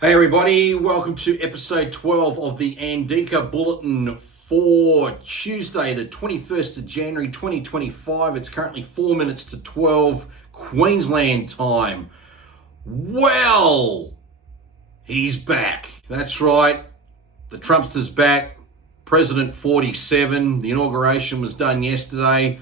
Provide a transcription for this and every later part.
Hey everybody, welcome to episode 12 of the ANDIKA Bulletin for Tuesday, the 21st of January 2025. It's currently 4 minutes to 12 Queensland time. Well, he's back. That's right. The Trumpster's back. President 47. The inauguration was done yesterday.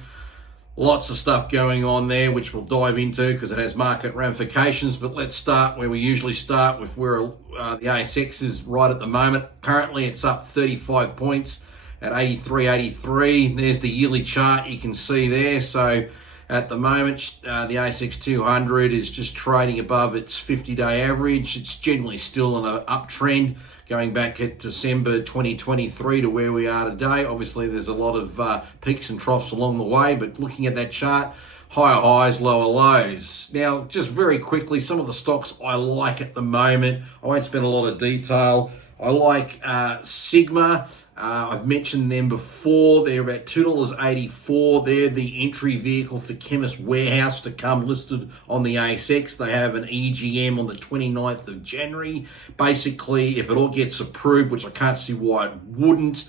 Lots of stuff going on there, which we'll dive into because it has market ramifications. But let's start where we usually start with where the ASX is right at the moment. Currently, it's up 35 points at 83.83. There's the yearly chart you can see there. So at the moment, the ASX 200 is just trading above its 50-day average. It's generally still on an uptrend, going back at December 2023 to where we are today. Obviously, there's a lot of peaks and troughs along the way, but looking at that chart, higher highs, lower lows. Now, just very quickly, some of the stocks I like at the moment. I won't spend a lot of detail. I like Sigma. I've mentioned them before. They're about $2.84. They're the entry vehicle for Chemist Warehouse to come listed on the ASX. They have an EGM on the 29th of January. Basically, if it all gets approved, which I can't see why it wouldn't,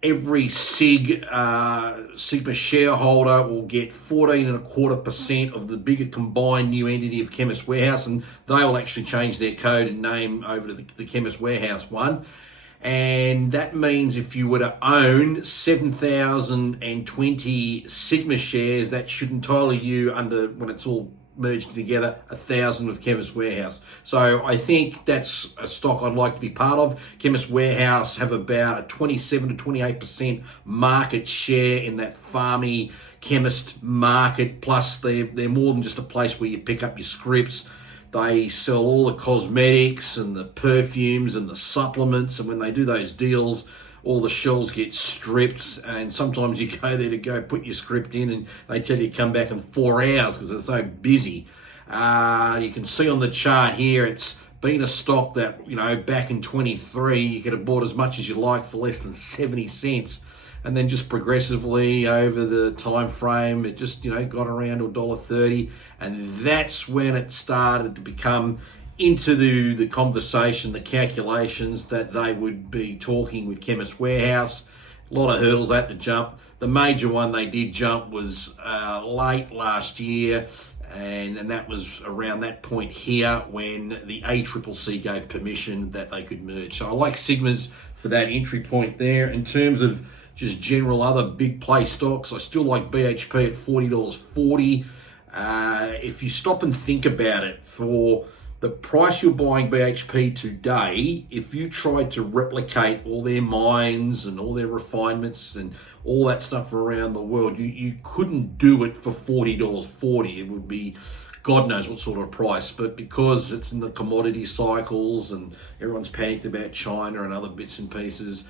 every Sigma shareholder will get 14.25% of the bigger combined new entity of Chemist Warehouse, and they will actually change their code and name over to the Chemist Warehouse one. And that means if you were to own 7,020 Sigma shares, that should entitle you under, when it's all merged together, 1,000 of Chemist Warehouse. So I think that's a stock I'd like to be part of. Chemist Warehouse have about a 27 to 28% market share in that farmy chemist market. Plus they're more than just a place where you pick up your scripts. They sell all the cosmetics and the perfumes and the supplements, and when they do those deals, all the shelves get stripped, and sometimes you go there to go put your script in and they tell you to come back in 4 hours because they're so busy. You can see on the chart here, it's been a stock that, back in 23, you could have bought as much as you like for less than 70 cents. And then just progressively over the time frame, it just, got around to $1.30. And that's when it started to become into the conversation, the calculations that they would be talking with Chemist Warehouse. A lot of hurdles they had to jump. The major one they did jump was late last year, and that was around that point here when the ACCC gave permission that they could merge. So I like Sigmas for that entry point there. In terms of just general other big play stocks, I still like BHP at $40.40. If you stop and think about it, for the price you're buying BHP today, if you tried to replicate all their mines and all their refinements and all that stuff around the world, you couldn't do it for $40.40. It would be God knows what sort of price. But because it's in the commodity cycles and everyone's panicked about China and other bits and pieces,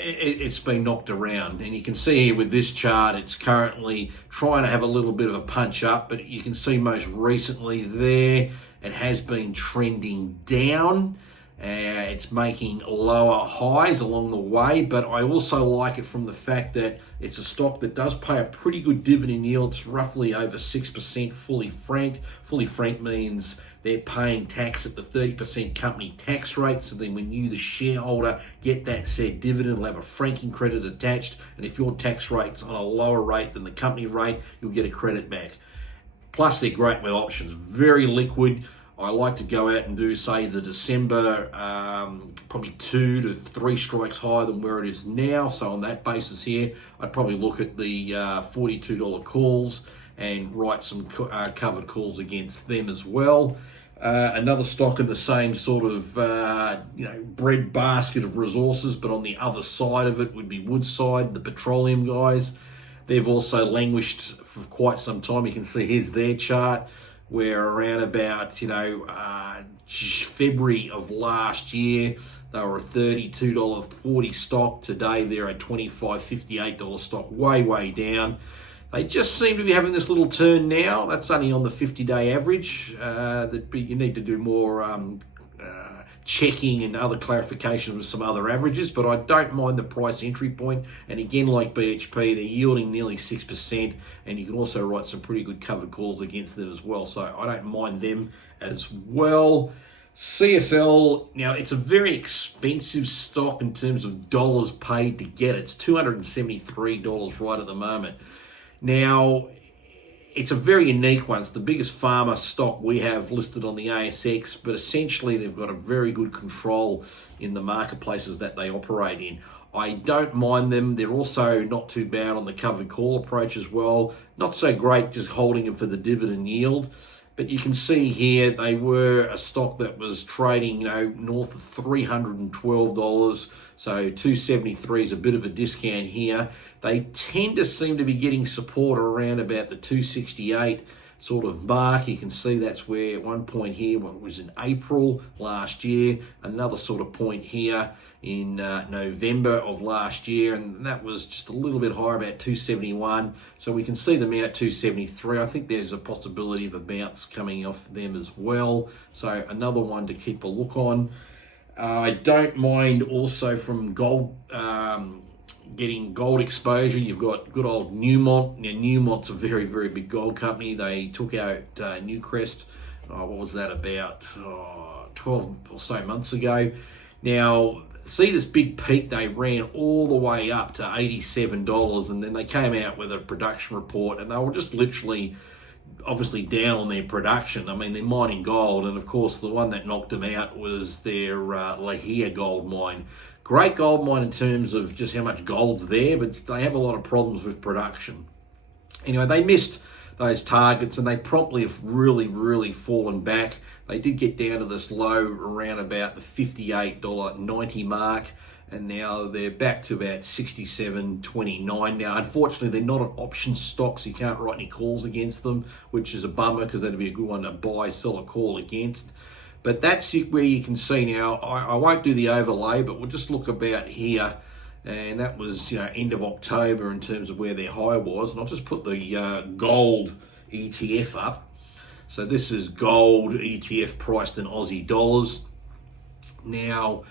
it's been knocked around. And you can see here with this chart, it's currently trying to have a little bit of a punch up, but you can see most recently there, it has been trending down. It's making lower highs along the way, but I also like it from the fact that it's a stock that does pay a pretty good dividend yield. It's roughly over 6% fully franked. Fully franked means they're paying tax at the 30% company tax rate. So then when you, the shareholder, get that said dividend, it'll have a franking credit attached. And if your tax rate's on a lower rate than the company rate, you'll get a credit back. Plus, they're great with options, very liquid. I like to go out and do, say, the December, probably 2 to 3 strikes higher than where it is now. So on that basis here, I'd probably look at the $42 calls and write some covered calls against them as well. Another stock in the same sort of bread basket of resources, but on the other side of it would be Woodside, the petroleum guys. They've also languished for quite some time. You can see here's their chart, where around about February of last year they were a $32.40 stock. Today they're a $25.58 stock, way down. They just seem to be having this little turn now. That's only on the 50-day average. You need to do more checking and other clarifications with some other averages, but I don't mind the price entry point. And again, like BHP, they're yielding nearly 6%, and you can also write some pretty good covered calls against them as well. So I don't mind them as well. CSL, now it's a very expensive stock in terms of dollars paid to get it. It's $273 right at the moment. Now, it's a very unique one. It's the biggest pharma stock we have listed on the ASX, but essentially they've got a very good control in the marketplaces that they operate in. I don't mind them. They're also not too bad on the covered call approach as well. Not so great just holding them for the dividend yield. But you can see here they were a stock that was trading, north of $312. So 273 is a bit of a discount here. They tend to seem to be getting support around about the 268 sort of mark. You can see that's where at one point here, what was in April last year, another sort of point here in November of last year, and that was just a little bit higher, about 271. So we can see them now at 273. I think there's a possibility of a bounce coming off them as well. So another one to keep a look on. I don't mind also from gold, getting gold exposure. You've got good old Newmont. Now, Newmont's a very, very big gold company. They took out Newcrest, what was that, about 12 or so months ago. Now, see this big peak they ran all the way up to $87, and then they came out with a production report, and they were just literally obviously down on their production. I mean, they're mining gold, and of course the one that knocked them out was their Lahia gold mine. Great gold mine in terms of just how much gold's there, but they have a lot of problems with production. Anyway, they missed those targets, and they promptly have really, really fallen back. They did get down to this low around about the $58.90 mark, and now they're back to about $67.29. Now, unfortunately, they're not an option stock, so you can't write any calls against them, which is a bummer because that'd be a good one to buy, sell, or call against. But that's where you can see now. I won't do the overlay, but we'll just look about here. And that was, end of October in terms of where their high was. And I'll just put the gold ETF up. So this is gold ETF priced in Aussie dollars. Now,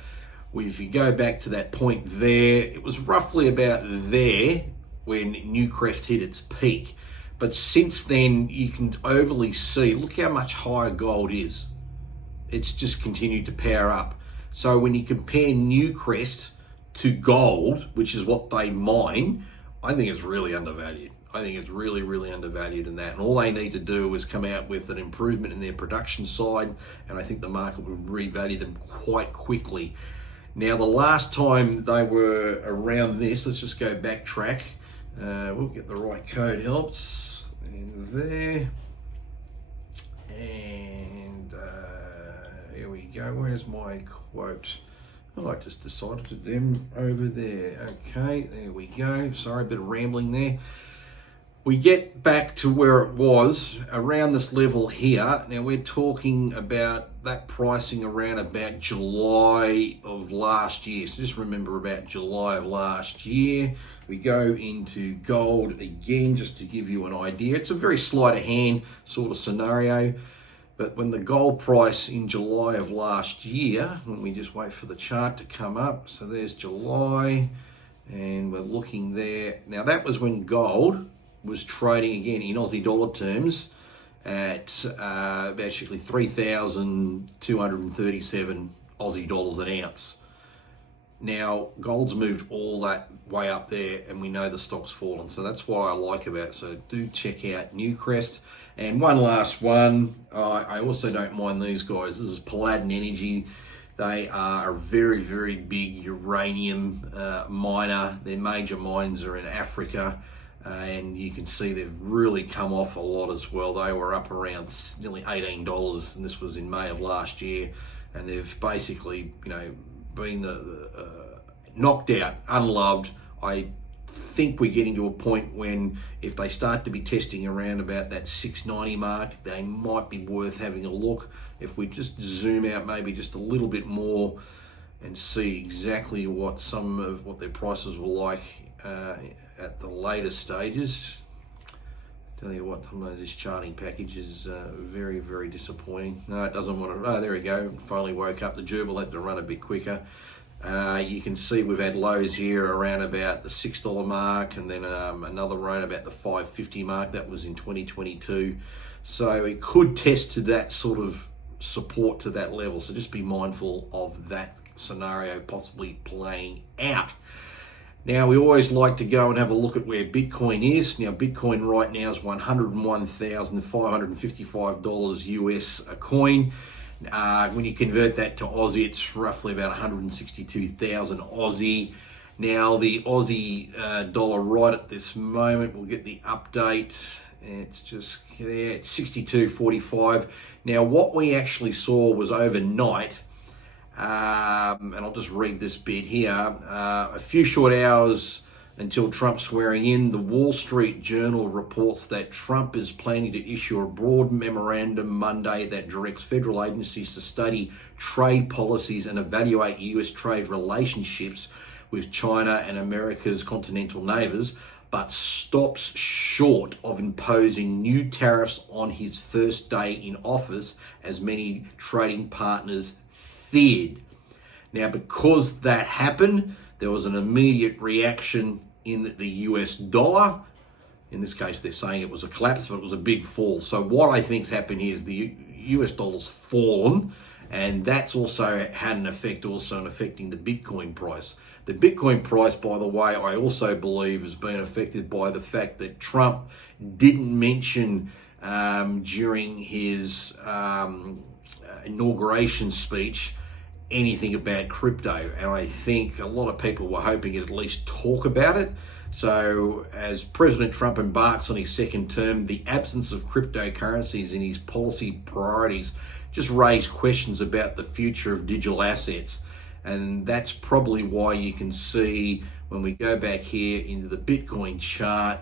if you go back to that point there, it was roughly about there when Newcrest hit its peak. But since then, you can overly see, look how much higher gold is. It's just continued to power up. So when you compare Newcrest to gold, which is what they mine, I think it's really undervalued. I think it's really, really undervalued in that. And all they need to do is come out with an improvement in their production side, and I think the market will revalue them quite quickly. Now, the last time they were around this, let's just go backtrack. We'll get the right code, helps. In there. And here we go. Where's my quote? Oh, I just decided to them over there. Okay, there we go. Sorry, a bit of rambling there. We get back to where it was around this level here. Now we're talking about that pricing around about July of last year. So just remember about July of last year. We go into gold again just to give you an idea. It's a very sleight of hand sort of scenario. But when the gold price in July of last year, when we just wait for the chart to come up. So there's July and we're looking there. Now that was when gold was trading again in Aussie dollar terms at basically 3,237 Aussie dollars an ounce. Now, gold's moved all that way up there, and we know the stock's fallen, so that's why I like about it. So do check out Newcrest. And one last one, I also don't mind these guys. This is Paladin Energy. They are a very, very big uranium miner. Their major mines are in Africa. And you can see they've really come off a lot as well. They were up around nearly $18, and this was in May of last year. And they've basically, been knocked out, unloved. I think we're getting to a point when if they start to be testing around about that 690 mark, they might be worth having a look. If we just zoom out maybe just a little bit more and see exactly what some of what their prices were like at the later stages. Tell you what, some of this charting package is very, very disappointing. No, it doesn't want to. Oh, there we go. Finally woke up. The gerbil had to run a bit quicker. You can see we've had lows here around about the $6 mark, and then another around about the $5.50 mark. That was in 2022. So it could test to that sort of support to that level. So just be mindful of that scenario possibly playing out. Now, we always like to go and have a look at where Bitcoin is. Now, Bitcoin right now is $101,555 US a coin. When you convert that to Aussie, it's roughly about 162,000 Aussie. Now, the Aussie dollar right at this moment, we'll get the update. It's just there, it's 62.45. Now, what we actually saw was overnight, and I'll just read this bit here. A few short hours until Trump swearing in, the Wall Street Journal reports that Trump is planning to issue a broad memorandum Monday that directs federal agencies to study trade policies and evaluate US trade relationships with China and America's continental neighbors, but stops short of imposing new tariffs on his first day in office, as many trading partners feared. Now, because that happened, there was an immediate reaction in the US dollar. In this case, they're saying it was a collapse, but it was a big fall. So what I think's happened here is the US dollar's fallen, and that's also had an effect also in affecting the Bitcoin price. The Bitcoin price, by the way, I also believe has been affected by the fact that Trump didn't mention during his inauguration speech anything about crypto, and I think a lot of people were hoping he'd at least talk about it. So as President Trump embarks on his second term, the absence of cryptocurrencies in his policy priorities just raised questions about the future of digital assets. And that's probably why you can see when we go back here into the Bitcoin chart,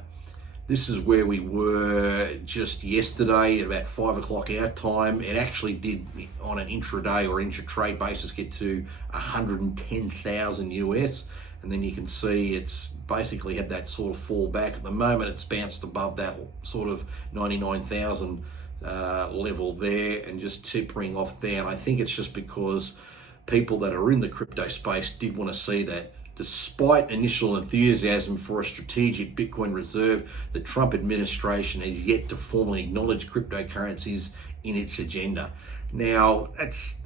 this is where we were just yesterday at about 5 o'clock our time. It actually did, on an intraday or intra-trade basis, get to 110,000 US. And then you can see it's basically had that sort of fall back. At the moment, it's bounced above that sort of 99,000 level there and just tapering off down. I think it's just because people that are in the crypto space did want to see that. Despite initial enthusiasm for a strategic Bitcoin reserve, the Trump administration has yet to formally acknowledge cryptocurrencies in its agenda. Now, it's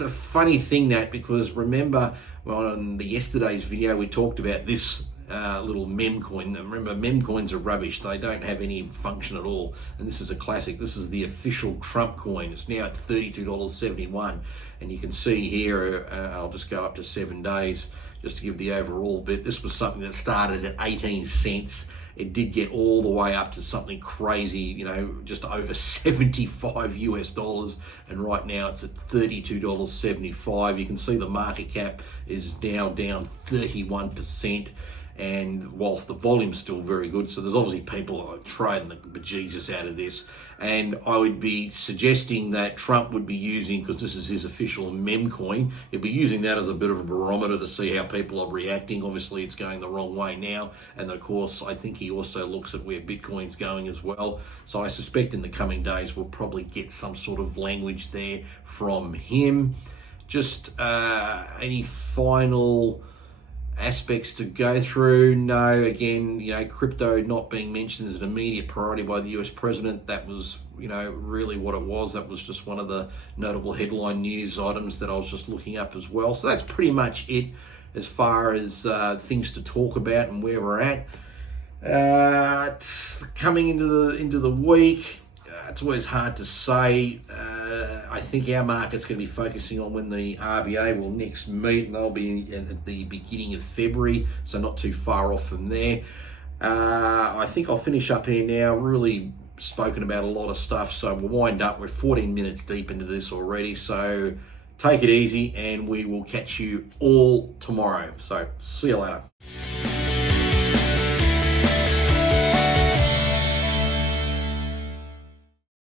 a funny thing that, because remember on yesterday's video we talked about this little meme coin. Remember, meme coins are rubbish. They don't have any function at all. And this is a classic. This is the official Trump coin. It's now at $32.71. And you can see here, I'll just go up to 7 days just to give the overall bit. This was something that started at 18 cents. It did get all the way up to something crazy, just over 75 US dollars. And right now it's at $32.75. You can see the market cap is now down 31%. And whilst the volume's still very good, so there's obviously people trading the bejesus out of this. And I would be suggesting that Trump would be using, because this is his official meme coin, he'll be using that as a bit of a barometer to see how people are reacting. Obviously, it's going the wrong way now. And of course, I think he also looks at where Bitcoin's going as well. So I suspect in the coming days, we'll probably get some sort of language there from him. Just any final aspects to go through? No, again, crypto not being mentioned as an immediate priority by the US president. That was, really what it was. That was just one of the notable headline news items that I was just looking up as well. So that's pretty much it as far as things to talk about and where we're at. It's coming into the week. It's always hard to say. I think our market's going to be focusing on when the RBA will next meet, and they'll be at the beginning of February, so not too far off from there. I think I'll finish up here now. Really spoken about a lot of stuff, so we'll wind up. We're 14 minutes deep into this already, so take it easy, and we will catch you all tomorrow. So see you later.